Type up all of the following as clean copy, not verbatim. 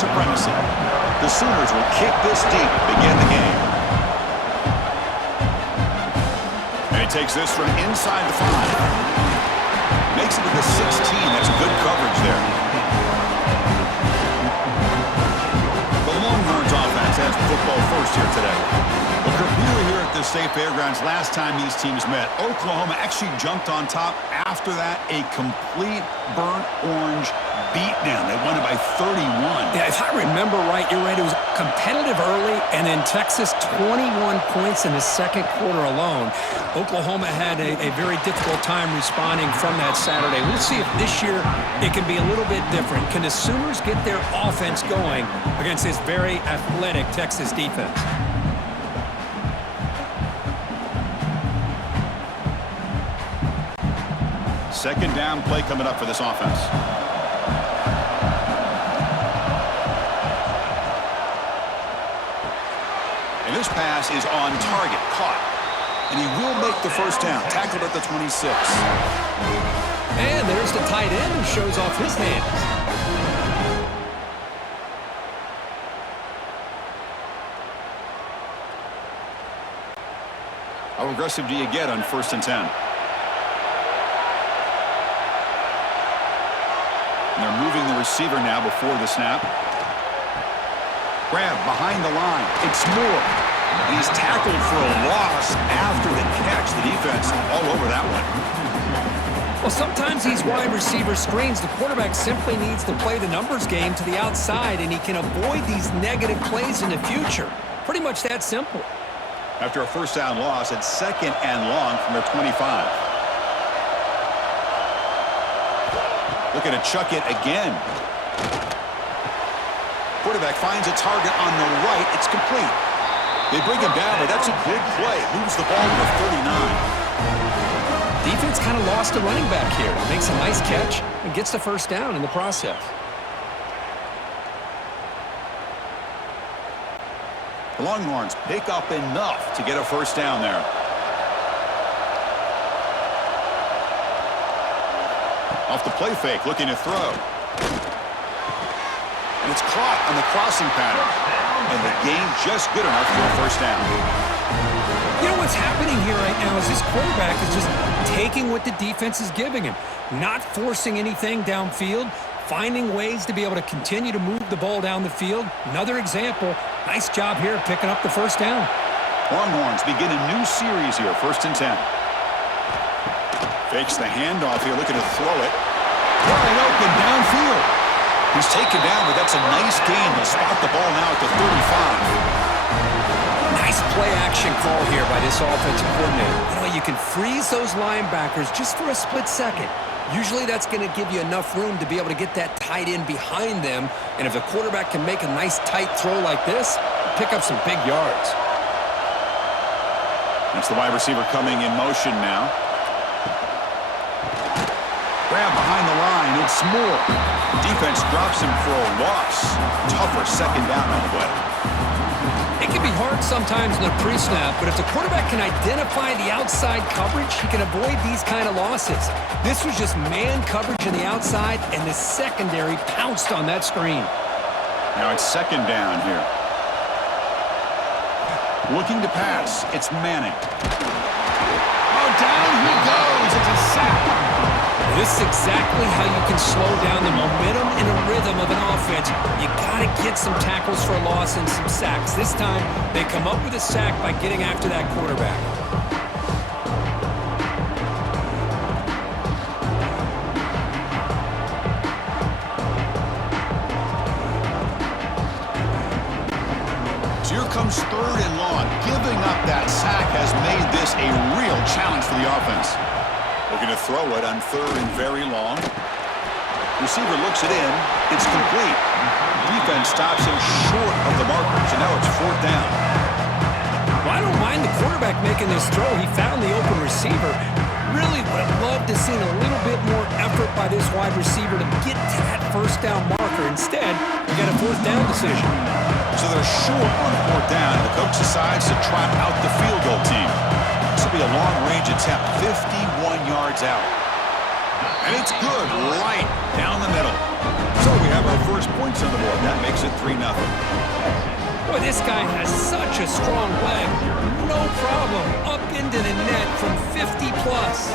supremacy. The Sooners will kick this deep to begin the game. And he takes this from inside the 5. Makes it to the 16. That's good coverage there. The Longhorns offense has football first here today. Well, Kerr here at the State Fairgrounds. Last time these teams met, Oklahoma actually jumped on top. After that, a complete burnt orange beatdown. They won it by 31. Yeah, if I remember right, you're right. It was competitive early, and then Texas 21 points in the second quarter alone. Oklahoma had a very difficult time responding from that Saturday. We'll see if this year it can be a little bit different. Can the Sooners get their offense going against this very athletic Texas defense? Second down play coming up for this offense. And this pass is on target, caught. And he will make the first down, tackled at the 26. And there's the tight end who shows off his hands. How aggressive do you get on 1st and 10? And they're moving the receiver now before the snap. Grab behind the line. It's Moore. He's tackled for a loss after the catch. The defense all over that one. Well, sometimes these wide receiver screens, the quarterback simply needs to play the numbers game to the outside, and he can avoid these negative plays in the future. Pretty much that simple. After a first down loss, it's 2nd and long from their 25. Looking to chuck it again. Quarterback finds a target on the right. It's complete. They bring him down, but that's a big play. Moves the ball to the 39. Defense kind of lost a running back here. Makes a nice catch and gets the first down in the process. The Longhorns pick up enough to get a first down there. Off the play fake, looking to throw. And it's caught on the crossing pattern. And the gain just good enough for a first down. You know what's happening here right now is this quarterback is just taking what the defense is giving him. Not forcing anything downfield. Finding ways to be able to continue to move the ball down the field. Another example. Nice job here picking up the first down. Longhorns begin a new series here, 1st and 10. Fakes the handoff here, looking to throw it. Wide open downfield. He's taken down, but that's a nice gain. He'll spot the ball now at the 35. Nice play action call here by this offensive coordinator. You know, you can freeze those linebackers just for a split second. Usually that's going to give you enough room to be able to get that tight end behind them. And if the quarterback can make a nice tight throw like this, pick up some big yards. That's the wide receiver coming in motion now. Grab behind the line. It's Moore. Defense drops him for a loss. Tougher second down on the way. It can be hard sometimes in the pre-snap, but if the quarterback can identify the outside coverage, he can avoid these kind of losses. This was just man coverage on the outside, and the secondary pounced on that screen. Now it's 2nd down here. Looking to pass. It's Manning. Oh, down he goes. It's a sack. This is exactly how you can slow down the momentum and a rhythm of an offense. You got to get some tackles for a loss and some sacks. This time, they come up with a sack by getting after that quarterback. So here comes 3rd and long. Giving up that sack has made this a real challenge for the offense. Looking to throw it on 3rd and very long. Receiver looks it in. It's complete. Defense stops him short of the markers, and now it's 4th down. Well, I don't mind the quarterback making this throw. He found the open receiver. Really would have loved to see a little bit more effort by this wide receiver to get to that first down marker. Instead, we got a 4th down decision. So they're short on 4th down. The coach decides to trot out the field goal team. This will be a long-range attempt, 51 yards out. And it's good right down the middle. So we have our first points on the board. That makes it 3-0. Boy, this guy has such a strong leg. No problem. Up into the net from 50 plus.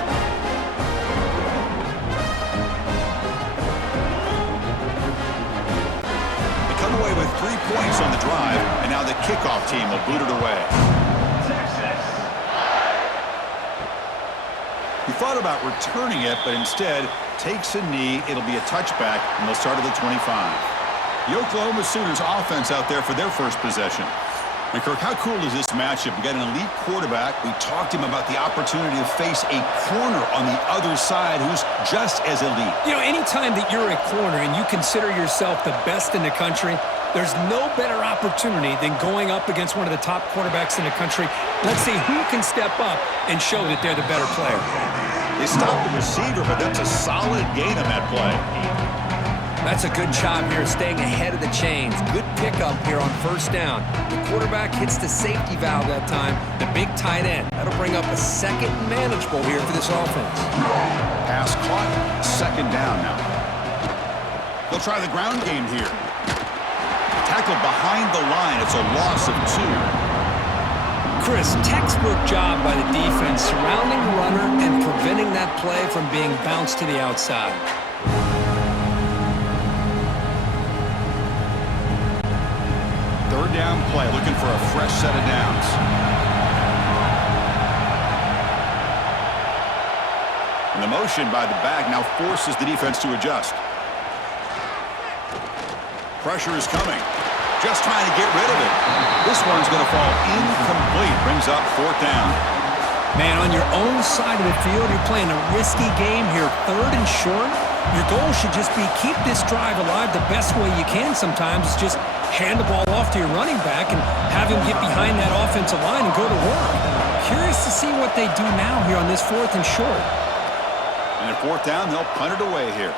They come away with 3 points on the drive, and now the kickoff team will boot it away. He thought about returning it, but instead takes a knee. It'll be a touchback, and they'll start at the 25. The Oklahoma Sooners offense out there for their first possession. And Kirk, how cool is this matchup? We got an elite quarterback. We talked to him about the opportunity to face a corner on the other side who's just as elite. You know, anytime that you're a corner and you consider yourself the best in the country, there's no better opportunity than going up against one of the top quarterbacks in the country. Let's see who can step up and show that they're the better player. They stopped the receiver, but that's a solid gain on that play. That's a good job here, staying ahead of the chains. Good pickup here on first down. The quarterback hits the safety valve that time, the big tight end. That'll bring up a second manageable here for this offense. Pass caught, second down now. They'll try the ground game here. Tackled behind the line. It's a loss of 2. Chris, textbook job by the defense, surrounding the runner and preventing that play from being bounced to the outside. Third down play, looking for a fresh set of downs. And the motion by the back now forces the defense to adjust. Pressure is coming. Just trying to get rid of it. This one's going to fall incomplete. Brings up fourth down. Man, on your own side of the field, you're playing a risky game here. Third and short. Your goal should just be keep this drive alive the best way you can sometimes. Is just hand the ball off to your running back and have him get behind that offensive line and go to work. Curious to see what they do now here on this fourth and short. And at fourth down, they'll punt it away here.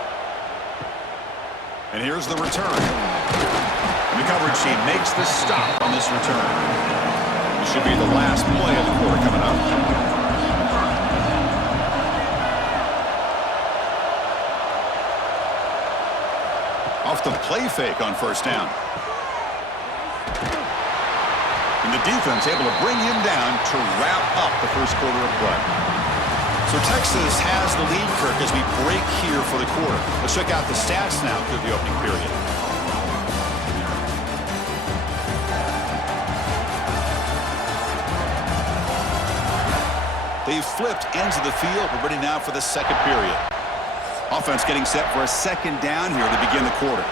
And here's the return. And the coverage team makes the stop on this return. This should be the last play of the quarter coming up. Off the play fake on first down. And the defense able to bring him down to wrap up the first quarter of play. So Texas has the lead, Kirk, as we break here for the quarter. Let's check out the stats now through the opening period. They've flipped ends of the field. We're ready now for the second period. Offense getting set for a second down here to begin the quarter.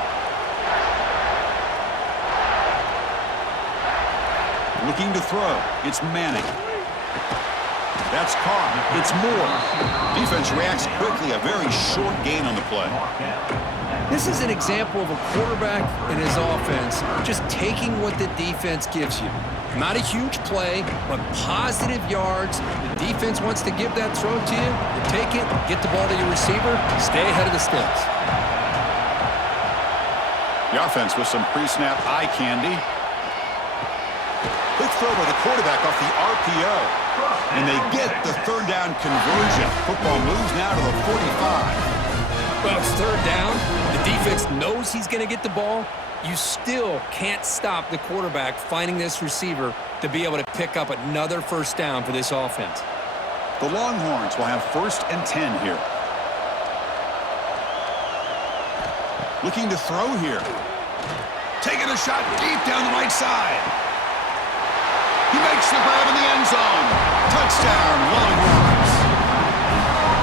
Looking to throw. It's Manning. That's caught. It's Moore. Defense reacts quickly. A very short gain on the play. This is an example of a quarterback and his offense just taking what the defense gives you. Not a huge play, but positive yards. The defense wants to give that throw to you. You take it, get the ball to your receiver, stay ahead of the sticks. The offense with some pre-snap eye candy. Quick throw by the quarterback off the RPO. And they get the third down conversion. Football moves now to the 45. Well, it's third down. The defense knows he's going to get the ball. You still can't stop the quarterback finding this receiver to be able to pick up another first down for this offense. The Longhorns will have first and 10 here. Looking to throw here. Taking a shot deep down the right side. He makes the grab in the end zone. Touchdown, Longhorns.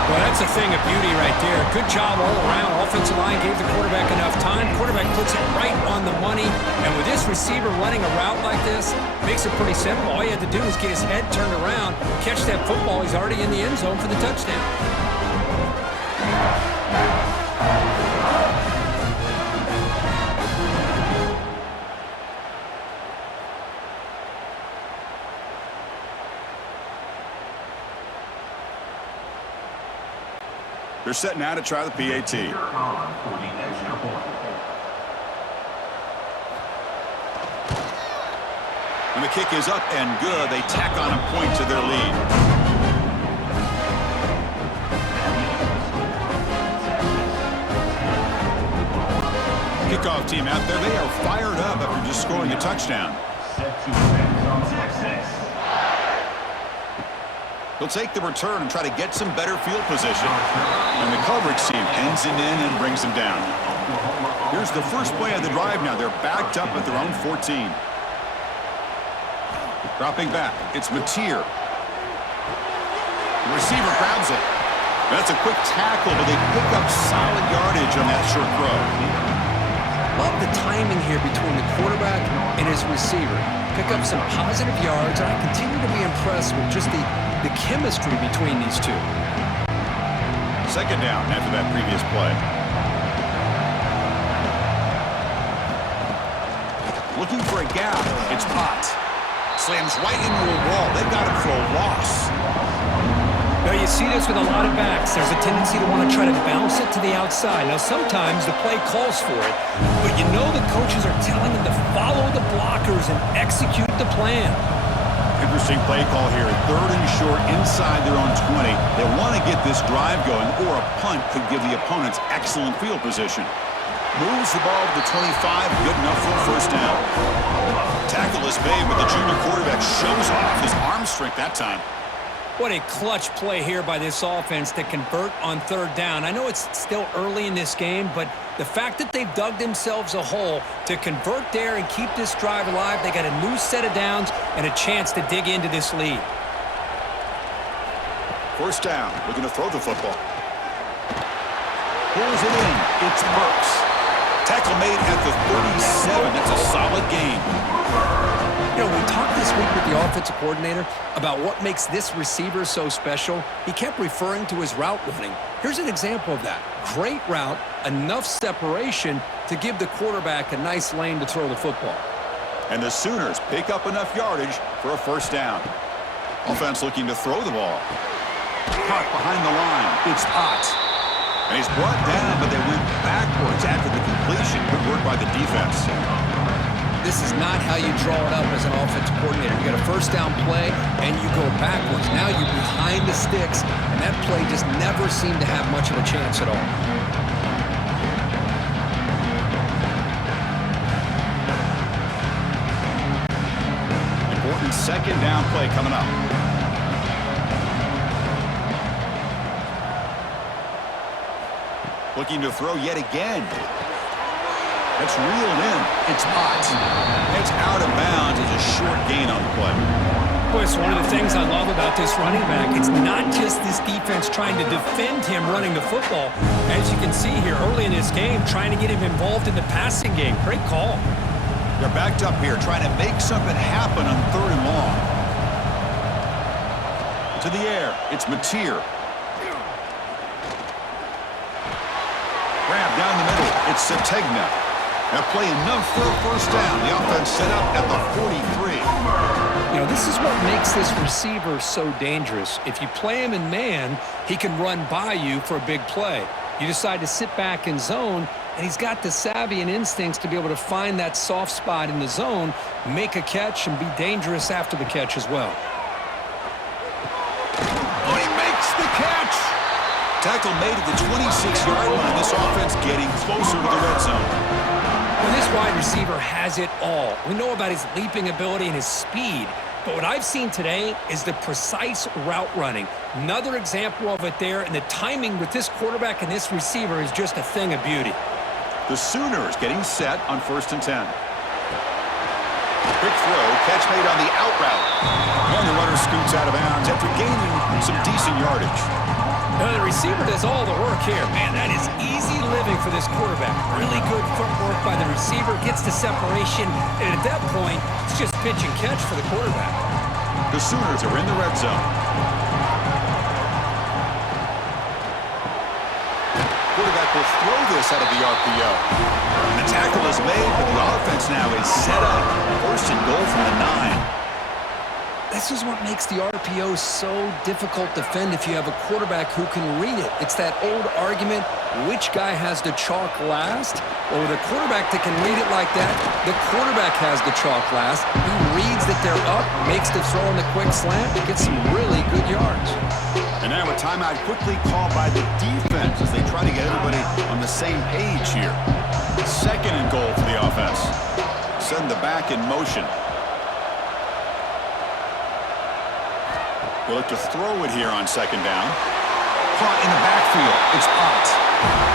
Well, that's a thing of beauty right there. Good job all around. Offensive line gave the quarterback enough time. Quarterback puts it right on the money. And with this receiver running a route like this, makes it pretty simple. All you have to do is get his head turned around, catch that football. He's already in the end zone for the touchdown. They're set now to try the PAT. And the kick is up and good. They tack on a point to their lead. Kickoff team out there, they are fired up after just scoring a touchdown. He'll take the return and try to get some better field position. And the coverage team pins him in and brings him down. Here's the first play of the drive now. They're backed up at their own 14. Dropping back, it's Mateer. The receiver grabs it. That's a quick tackle, but they pick up solid yardage on that short throw. Love the timing here between the quarterback and his receiver. Pick up some positive yards, and I continue to be impressed with just the chemistry between these two. Second down after that previous play. Looking for a gap. It's Potts. Slams right into a wall. They got him for a loss. Now, you see this with a lot of backs. There's a tendency to want to try to bounce it to the outside. Now, sometimes the play calls for it, but you know the coaches are telling them to follow the blockers and execute the plan. Interesting play call here. 3rd and short inside their own 20. They want to get this drive going, or a punt could give the opponents excellent field position. Moves the ball to the 25, good enough for a first down. Tackle is made, but the junior quarterback shows off his arm strength that time. What a clutch play here by this offense to convert on 3rd down. I know it's still early in this game, but the fact that they've dug themselves a hole to convert there and keep this drive alive, they got a new set of downs and a chance to dig into this lead. First down, looking to throw the football. Pulls it in, it's Burks. Tackle made at the 37, that's a solid game. You know, we talked this week with the offensive coordinator about what makes this receiver so special. He kept referring to his route running. Here's an example of that. Great route, enough separation to give the quarterback a nice lane to throw the football. And the Sooners pick up enough yardage for a first down. Offense looking to throw the ball. Caught behind the line. It's Potts. And he's brought down, but they went backwards after the completion. Good work by the defense. This is not how you draw it up as an offensive coordinator. You got a first down play, and you go backwards. Now you're behind the sticks, and that play just never seemed to have much of a chance at all. Important second down play coming up. Looking to throw yet again. That's reeled in. It's Potts. It's out of bounds. It's a short gain on the play. Boy, it's one of the things I love about this running back. It's not just this defense trying to defend him running the football. As you can see here early in this game, trying to get him involved in the passing game. Great call. They're backed up here, trying to make something happen on 3rd and long. To the air. It's Mateer. Grab down the middle. It's Sategna. Now play enough for a first down. The offense set up at the 43. You know, this is what makes this receiver so dangerous. If you play him in man, he can run by you for a big play. You decide to sit back in zone, and he's got the savvy and instincts to be able to find that soft spot in the zone, make a catch, and be dangerous after the catch as well. Oh, he makes the catch! Tackle made at the 26-yard line. This offense getting closer to the red zone. Well, this wide receiver has it all. We know about his leaping ability and his speed, but what I've seen today is the precise route running. Another example of it there, and the timing with this quarterback and this receiver is just a thing of beauty. The Sooners getting set on 1st and 10. Quick throw, catch made on the out route. And the runner scoots out of bounds after gaining some decent yardage. Now, the receiver does all the work here. Man, that is easy living for this quarterback. Really good footwork by the receiver, gets the separation, and at that point, it's just pitch and catch for the quarterback. The Sooners are in the red zone. Quarterback will throw this out of the RPO. And the tackle is made, but the offense now is set up. 1st and goal from the 9. This is what makes the RPO so difficult to defend if you have a quarterback who can read it. It's that old argument, which guy has the chalk last? Well, with a quarterback that can read it like that, the quarterback has the chalk last. He reads that they're up, makes the throw in the quick slant, and gets some really good yards. And now a timeout quickly called by the defense as they try to get everybody on the same page here. second and goal for the offense. Send the back in motion. They look to throw it here on second down. Caught in the backfield. It's Ott.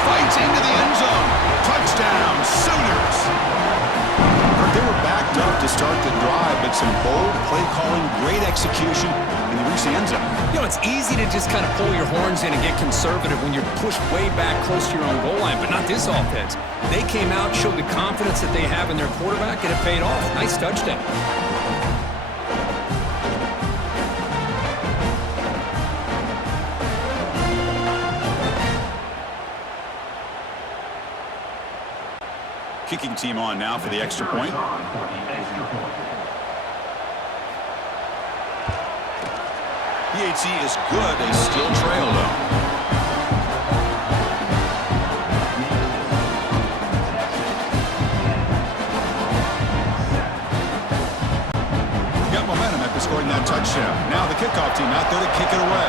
Fights into the end zone. Touchdown, Sooners. They were backed up to start the drive, but some bold play calling, great execution, and they reached the end zone. You know, it's easy to just kind of pull your horns in and get conservative when you're pushed way back close to your own goal line, but not this offense. They came out, showed the confidence that they have in their quarterback, and it paid off. Nice touchdown. Kicking team on now for the extra point. PAT is good. They still trail, though. Got momentum after scoring that touchdown. Now the kickoff team out there to kick it away.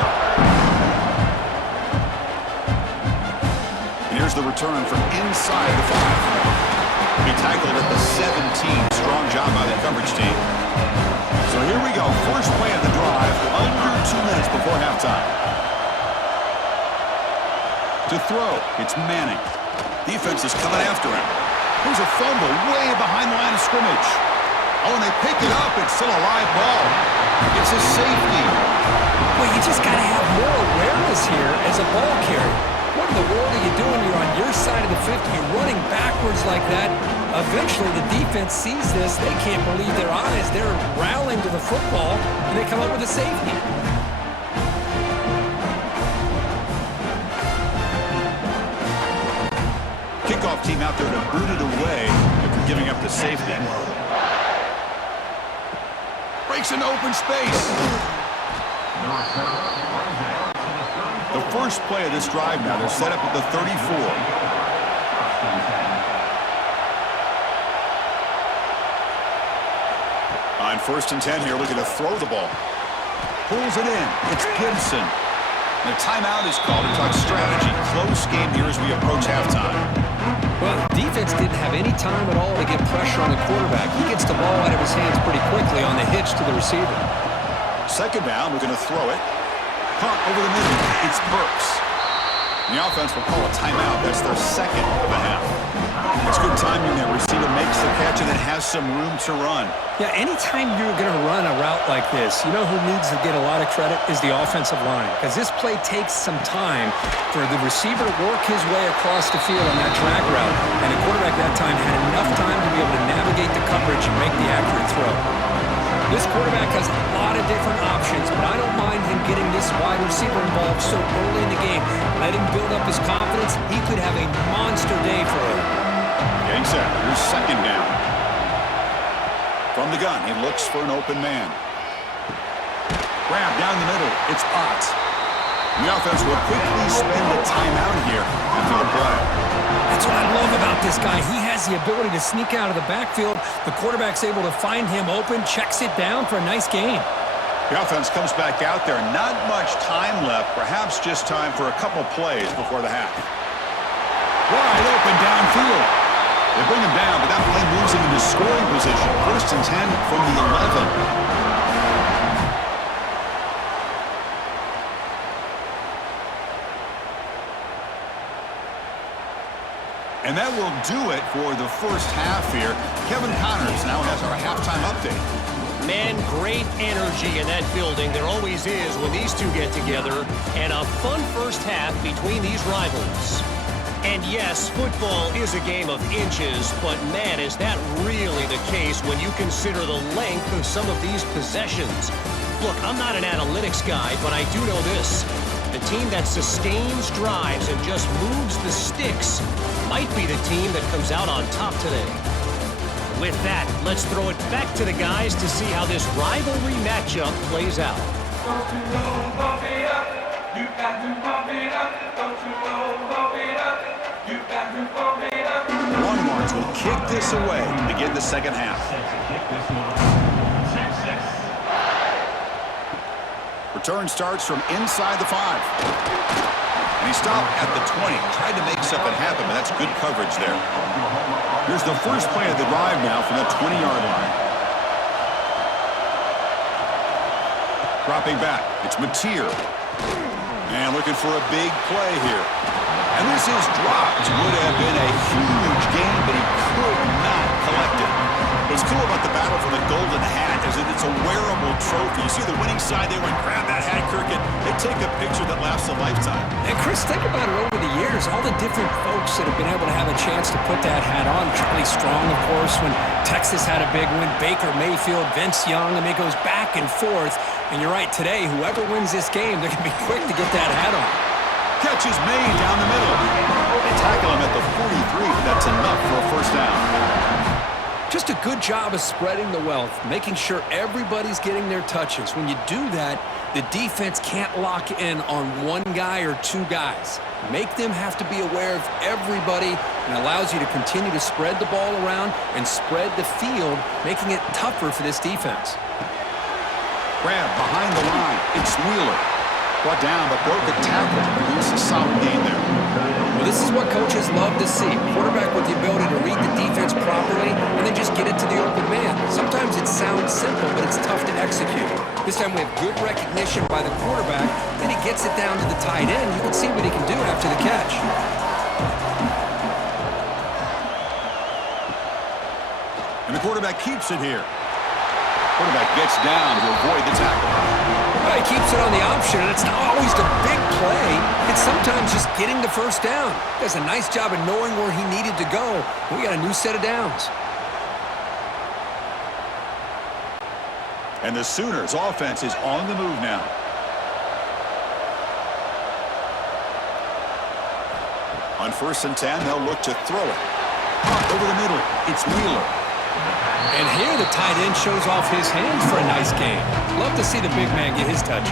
And here's the return from inside the 5. He tackled at the 17. Strong job by the coverage team. So here we go. First play of the drive. Under 2 minutes before halftime. To throw, it's Manning. Defense is coming after him. Here's a fumble way behind the line of scrimmage. Oh, and they pick it up. It's still a live ball. It's a safety. Well, you just got to have more awareness here as a ball carrier. What in the world are you doing? You're on your side of the 50. You're running backwards like that. Eventually, the defense sees this. They can't believe their eyes. They're rallying to the football, and they come up with a safety. Kickoff team out there to boot it away after giving up the safety. Breaks into open space. The first play of this drive now, they're set up at the 34. On 1st and 10 here, looking to throw the ball. Pulls it in. It's Gibson. And a timeout is called to talk strategy. Close game here as we approach halftime. Well, the defense didn't have any time at all to get pressure on the quarterback. He gets the ball out of his hands pretty quickly on the hitch to the receiver. Second down, we're going to throw it. Punt over the middle. It's Burks. And the offense will call a timeout. That's their second of the half. It's good timing there. Receiver makes the catch and then has some room to run. Yeah, anytime you're going to run a route like this, you know who needs to get a lot of credit is the offensive line. Because this play takes some time for the receiver to work his way across the field on that drag route. And the quarterback that time had enough time to be able to navigate the coverage and make the accurate throw. This quarterback has a lot of different options, but I don't mind him getting this wide receiver involved so early in the game. Let him build up his confidence. He could have a monster day for him. Getting set. Here's second down. From the gun, he looks for an open man. Grab down the middle. It's Ott. The offense will quickly spend a timeout here after the play. That's what I love about this guy. He has the ability to sneak out of the backfield. The quarterback's able to find him open, checks it down for a nice gain. The offense comes back out there. Not much time left. Perhaps just time for a couple plays before the half. Wide open downfield. They bring him down, but that play moves him into scoring position. 1st and 10 from the 11. And that will do it for the first half here. Kevin Connors now has our halftime update. Man, great energy in that building. There always is when these two get together. And a fun first half between these rivals. And yes, football is a game of inches, but man, is that really the case when you consider the length of some of these possessions. Look, I'm not an analytics guy, but I do know this. The team that sustains drives and just moves the sticks might be the team that comes out on top today. With that, let's throw it back to the guys to see how this rivalry matchup plays out. Don't you know, bump it up. You got to bump it up. Don't you know, bump it up. You got to bump it up. Longhorns will kick this away to begin the second half. Return starts from inside the 5. And he stopped at the 20. Tried to make something happen, but that's good coverage there. Here's the first play of the drive now from the 20-yard line. Dropping back, it's Mateer. And looking for a big play here. And this is dropped. Would have been a huge gain, but he could not collect it. What's cool about the battle for the golden hat is that it's a wearable trophy. You see the winning side there, when grab that hat, Kirk, and they take a picture that lasts a lifetime. And Chris, think about it over the years, all the different folks that have been able to have a chance to put that hat on. Charlie Strong, of course, when Texas had a big win. Baker Mayfield, Vince Young. I mean, it goes back and forth. And you're right, today, whoever wins this game, they're going to be quick to get that hat on. Catch is made down the middle. They tackle him at the 43, but that's enough for a first down. Just a good job of spreading the wealth, making sure everybody's getting their touches. When you do that, the defense can't lock in on one guy or two guys. Make them have to be aware of everybody, and allows you to continue to spread the ball around and spread the field, making it tougher for this defense. Grab behind the line. It's Wheeler. Brought down, but broke a tackle. Here's a solid game there. Well, this is what coaches love to see. Quarterback with the ability to read the defense properly and then just get it to the open man. Sometimes it sounds simple, but it's tough to execute. This time we have good recognition by the quarterback, and he gets it down to the tight end. You can see what he can do after the catch. And the quarterback keeps it here. Quarterback gets down to avoid the tackle. Well, he keeps it on the option, and it's not always the big play. It's sometimes just getting the first down. He does a nice job of knowing where he needed to go. We got a new set of downs. And the Sooners' offense is on the move now. On 1st and 10, they'll look to throw it. Over the middle, it's Wheeler. And here the tight end shows off his hands for a nice game. Love to see the big man get his touches.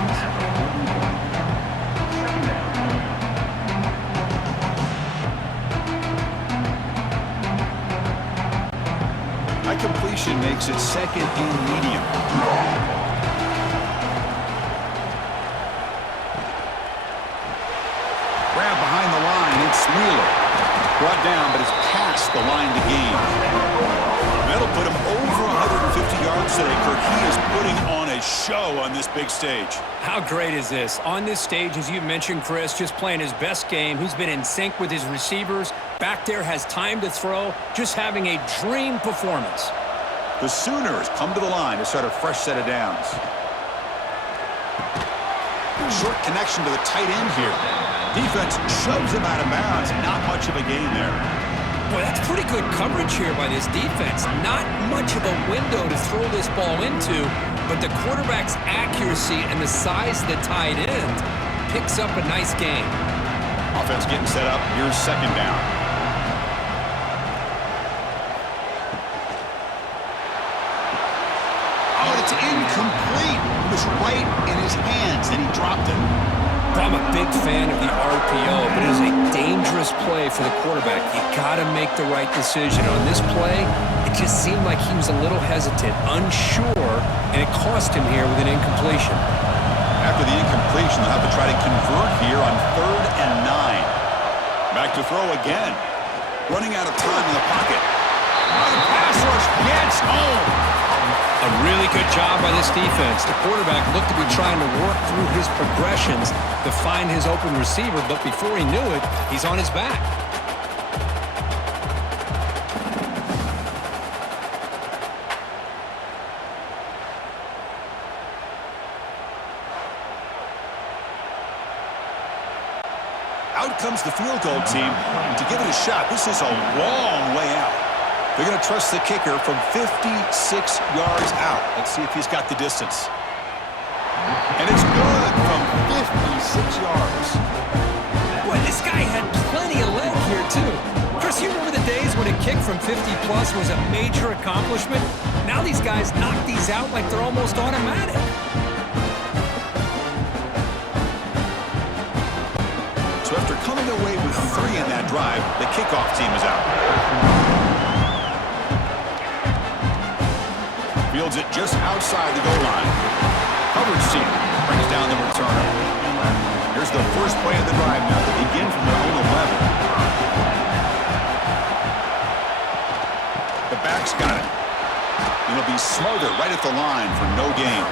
That completion makes it second and medium. Grab behind the line, it's Wheeler. Brought down, but it's past the line to gain. That'll put him over 150 yards today, Kirk. He is putting on a show on this big stage. How great is this? On this stage, as you mentioned, Chris, just playing his best game. He's been in sync with his receivers. Back there, has time to throw. Just having a dream performance. The Sooners come to the line to start a fresh set of downs. Short connection to the tight end here. Defense shoves him out of bounds. Not much of a gain there. Boy, that's pretty good coverage here by this defense. Not much of a window to throw this ball into, but the quarterback's accuracy and the size of the tight end picks up a nice game. Offense getting set up. Here's second down. Oh, it's incomplete. It was right in his hands, and he dropped it. I'm a big fan of the RPO, but it is a dangerous play for the quarterback. You got to make the right decision. On this play, it just seemed like he was a little hesitant, unsure, and it cost him here with an incompletion. After the incompletion, they'll have to try to convert here on 3rd and 9. Back to throw again. Running out of time in the pocket. Oh, the pass rush gets home. A really good job by this defense. The quarterback looked to be trying to work through his progressions to find his open receiver, but before he knew it, he's on his back. Out comes the field goal team to give it a shot. This is a long way out. They're going to trust the kicker from 56 yards out. Let's see if he's got the distance. And it's good from 56 yards. Boy, this guy had plenty of leg here, too. Chris, you remember the days when a kick from 50-plus was a major accomplishment? Now these guys knock these out like they're almost automatic. So after coming away with 3 in that drive, the kickoff team is out. Fields it just outside the goal line. Coverage team brings down the returner. Here's the first play of the drive now. They begin from their own 11. halfback's got it. And he'll be smothered right at the line for no gain.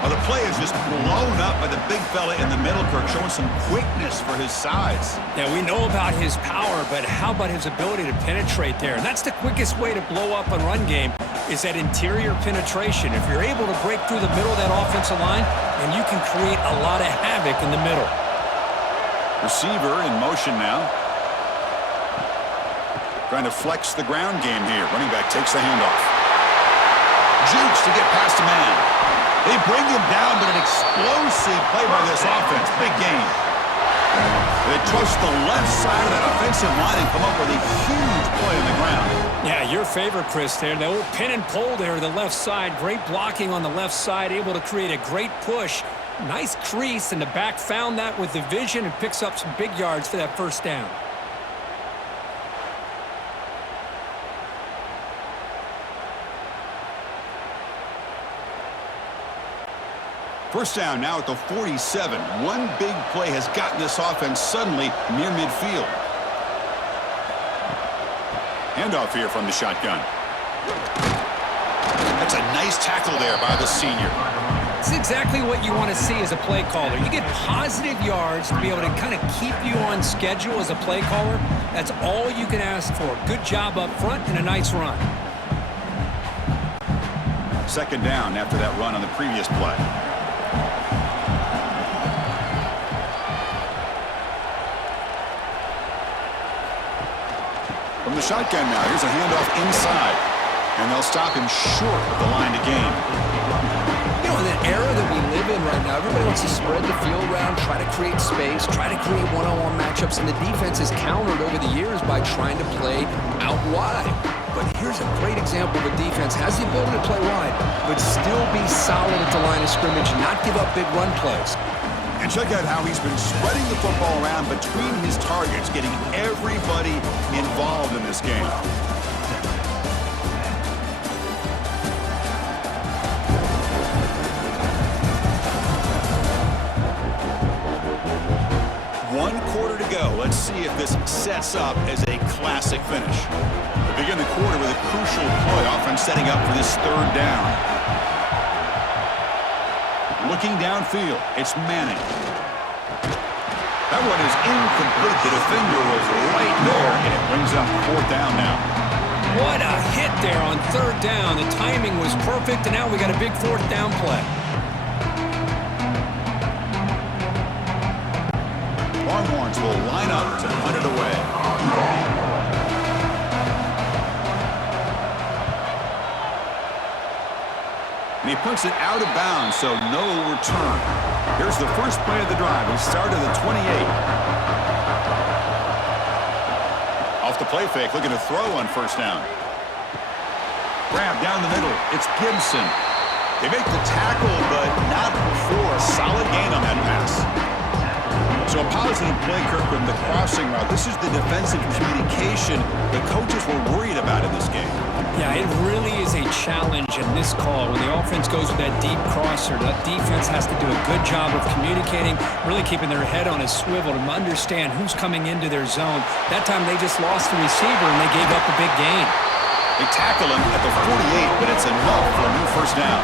Well, the play is just blown up by the big fella in the middle, Kirk, showing some quickness for his size. Yeah, we know about his power, but how about his ability to penetrate there? And that's the quickest way to blow up a run game is that interior penetration. If you're able to break through the middle of that offensive line, then you can create a lot of havoc in the middle. Receiver in motion now. Trying to flex the ground game here. Running back takes the handoff. Jukes to get past a man. They bring him down, but an explosive play by this offense. Big game. They trust the left side of that offensive line and come up with a huge play on the ground. Yeah, your favorite, Chris, there. The old pin and pull there, the left side. Great blocking on the left side, able to create a great push. Nice crease, and the back found that with the vision and picks up some big yards for that first down. First down now at the 47. One big play has gotten this offense suddenly near midfield. Handoff here from the shotgun. That's a nice tackle there by the senior. It's exactly what you want to see as a play caller. You get positive yards to be able to kind of keep you on schedule as a play caller. That's all you can ask for. Good job up front and a nice run. Second down after that run on the previous play. From the shotgun now, here's a handoff inside. And they'll stop him short of the line to gain. You know, in that era that we live in right now, everybody wants to spread the field around, try to create space, try to create one-on-one matchups, and the defense is countered over the years by trying to play out wide. But here's a great example of a defense has the ability to play wide, but still be solid at the line of scrimmage, not give up big run plays. And check out how he's been spreading the football around between his targets, getting everybody involved in this game. One quarter to go. Let's see if this sets up as a classic finish. We begin the quarter with a crucial play, often setting up for this third down. Looking downfield, it's Manning. That one is incomplete. The defender was right there, and it brings up fourth down now. What a hit there on third down. The timing was perfect, and now we got a big fourth down play. Longhorns will line up to punt it away. And he punts it out of bounds, so no return. Here's the first play of the drive. We start at the 28. Off the play fake, looking to throw on first down. Grab down the middle. It's Gibson. They make the tackle, but not before. Solid gain on that pass. So a positive play, Kirk, from the crossing route. This is the defensive communication the coaches were worried about in this game. Yeah, it really is a challenge in this call. When the offense goes with that deep crosser, that defense has to do a good job of communicating, really keeping their head on a swivel to understand who's coming into their zone. That time they just lost the receiver and they gave up a big gain. They tackle him at the 48, but it's enough for a new first down.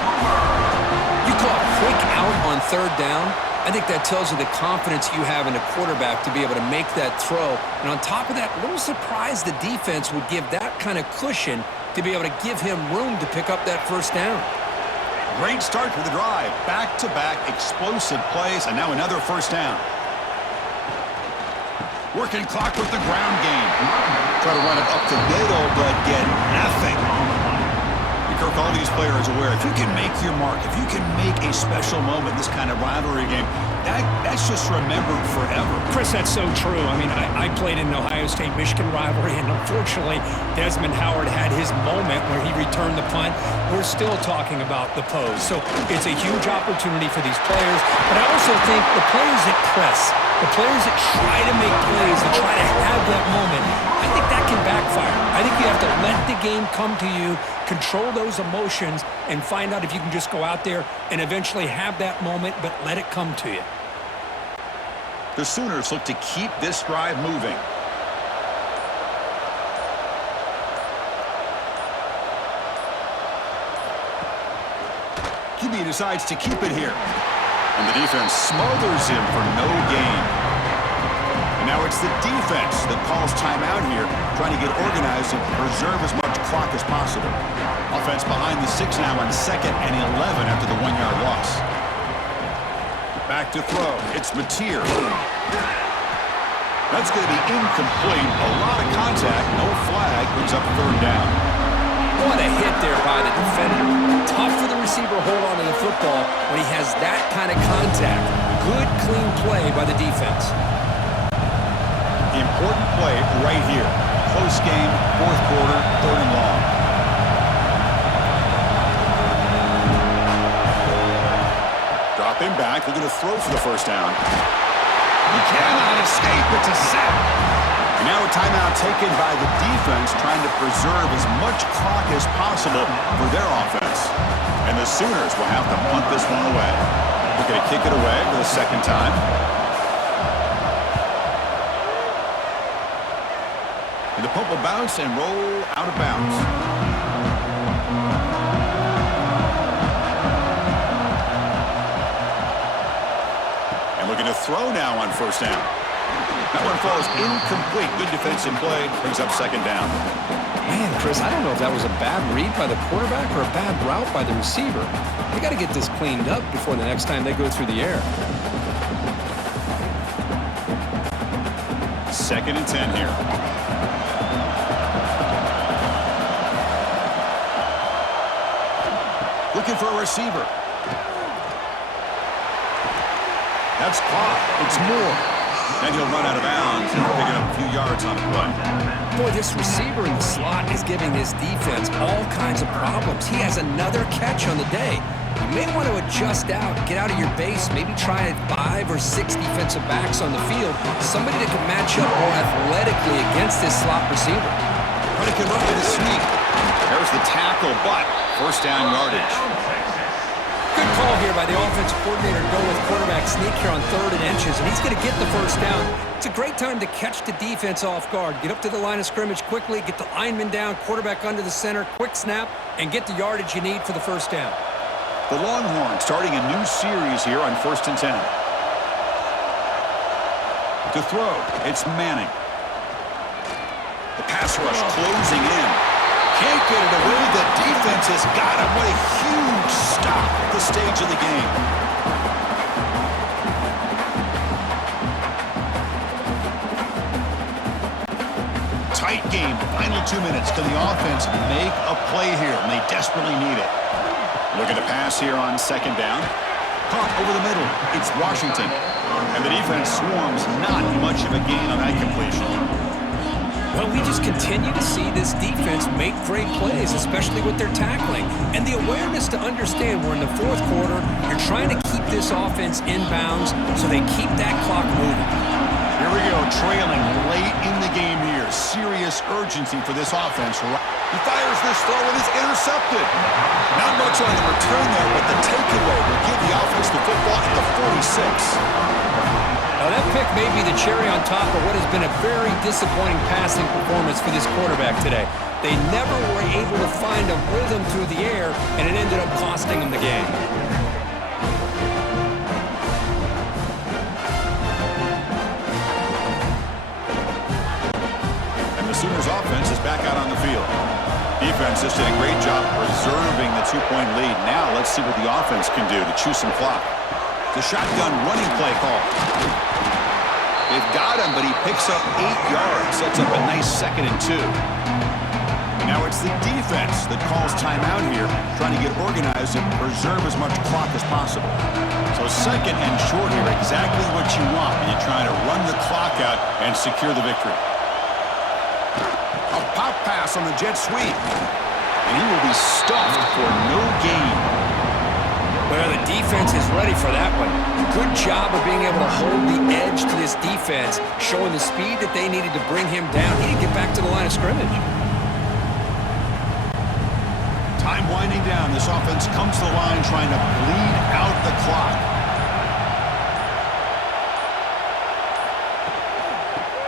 You call a quick out on third down. I think that tells you the confidence you have in a quarterback to be able to make that throw. And on top of that, a little surprised the defense would give that kind of cushion to be able to give him room to pick up that first down. Great start to the drive. Back-to-back explosive plays, and now another first down. Working clock with the ground game. Try to run it up the middle, but get nothing. Kirk, all these players aware, if you can make your mark, if you can make a special moment in this kind of rivalry game, that's just remembered forever. Chris, that's so true. I mean, I played in an Ohio State-Michigan rivalry, and unfortunately, Desmond Howard had his moment where he returned the punt. We're still talking about the pose. So it's a huge opportunity for these players, but I also think the players that press, the players that try to make plays, that try to have that moment, I think that can backfire. I think you have to let the game come to you, control those emotions, and find out if you can just go out there and eventually have that moment, but let it come to you. The Sooners look to keep this drive moving. QB decides to keep it here. And the defense smothers him for no gain. And now it's the defense that calls timeout here, trying to get organized and preserve as much clock as possible. Offense behind the 6 now on 2nd and 11 after the 1-yard loss. Back to throw. It's Mateer. That's going to be incomplete. A lot of contact. No flag. Brings up 3rd down. What a hit there by the defender. Tough for the receiver to hold on to the football when he has that kind of contact. Good, clean play by the defense. Important play right here. Close game, 4th quarter, 3rd and long. Dropping back, looking to throw for the 1st down. He cannot escape. It's a sack. And now a timeout taken by the defense, trying to preserve as much clock as possible for their offense. And the Sooners will have to punt this one away. They're going to kick it away for the 2nd time. And the punt will bounce and roll out of bounds. Looking to throw now on 1st down. That one falls incomplete. Good defensive play. Brings up 2nd down. Man, Chris, I don't know if that was a bad read by the quarterback or a bad route by the receiver. They got to get this cleaned up before the next time they go through the air. 2nd and 10 here. Looking for a receiver. That's caught. It's Moore. Then he'll run out of bounds and picking up a few yards on the play. Boy, this receiver in the slot is giving this defense all kinds of problems. He has another catch on the day. You may want to adjust out, get out of your base, maybe try 5 or 6 defensive backs on the field, somebody that can match up more athletically against this slot receiver. But he can run with a sneak. There's the tackle, but 1st down yardage. Good call here by the offensive coordinator to go with quarterback sneak here on 3rd and inches, and he's going to get the 1st down. It's a great time to catch the defense off guard. Get up to the line of scrimmage quickly, get the lineman down, quarterback under the center, quick snap, and get the yardage you need for the 1st down. The Longhorns starting a new series here on 1st and 10. To throw, it's Manning. The pass rush closing in. Can't get it away. The defense has got him. What a huge stop at this stage of the game. Tight game. Final 2 minutes. Can the offense make a play here? And they desperately need it. Looking to pass here on 2nd down. Caught over the middle. It's Washington. And the defense swarms. Not much of a gain on that completion. Well, we just continue to see this defense make great plays, especially with their tackling. And the awareness to understand we're in the 4th quarter, you're trying to keep this offense in bounds so they keep that clock moving. Here we go, trailing late in the game here. Serious urgency for this offense. He fires this throw and it's intercepted. Not much on the return there, but the takeaway will give the offense the football at the 46. Now that pick may be the cherry on top of what has been a very disappointing passing performance for this quarterback today. They never were able to find a rhythm through the air, and it ended up costing them the game. And the Sooners offense is back out on the field. Defense just did a great job preserving the 2-point lead. Now let's see what the offense can do to chew some clock. The shotgun running play call. They've got him, but he picks up 8 yards. Sets up a nice 2nd and 2. And now it's the defense that calls timeout here, trying to get organized and preserve as much clock as possible. So 2nd and short here, exactly what you want when you're trying to run the clock out and secure the victory. A pop pass on the jet sweep. And he will be stuffed for no gain. Well, the defense is ready for that one. Good job of being able to hold the edge to this defense, showing the speed that they needed to bring him down. He didn't get back to the line of scrimmage. Time winding down. This offense comes to the line trying to bleed out the clock.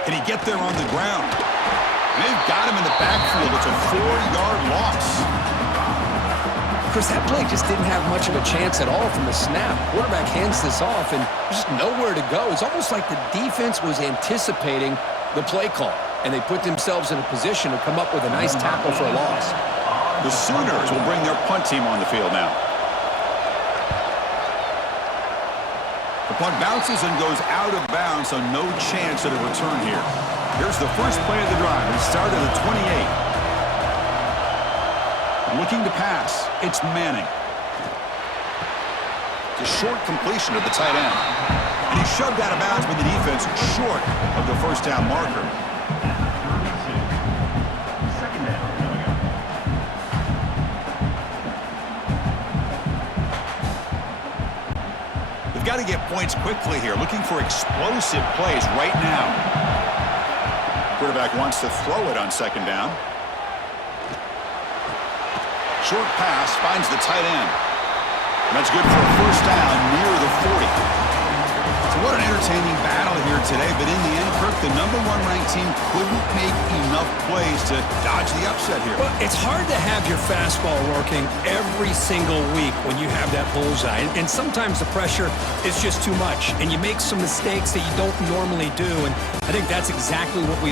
Can he get there on the ground? They've got him in the backfield. It's a 4-yard loss. course, that play just didn't have much of a chance at all from the snap. Quarterback hands this off, and there's just nowhere to go. It's almost like the defense was anticipating the play call, and they put themselves in a position to come up with a nice tackle for a loss. The Sooners will bring their punt team on the field now. The punt bounces and goes out of bounds, so no chance at a return here. Here's the first play of the drive. It started at 28. Looking to pass. It's Manning. It's a short completion to the tight end. And he shoved out of bounds with the defense short of the first down marker. They've got to get points quickly here. Looking for explosive plays right now. Quarterback wants to throw it on second down. Short pass finds the tight end. And that's good for a first down near the 40. So what an entertaining battle here today. But in the end, Kirk, the #1 ranked team couldn't make enough plays to dodge the upset here. Well, it's hard to have your fastball working every single week when you have that bullseye. And sometimes the pressure is just too much. And you make some mistakes that you don't normally do. And I think that's exactly what we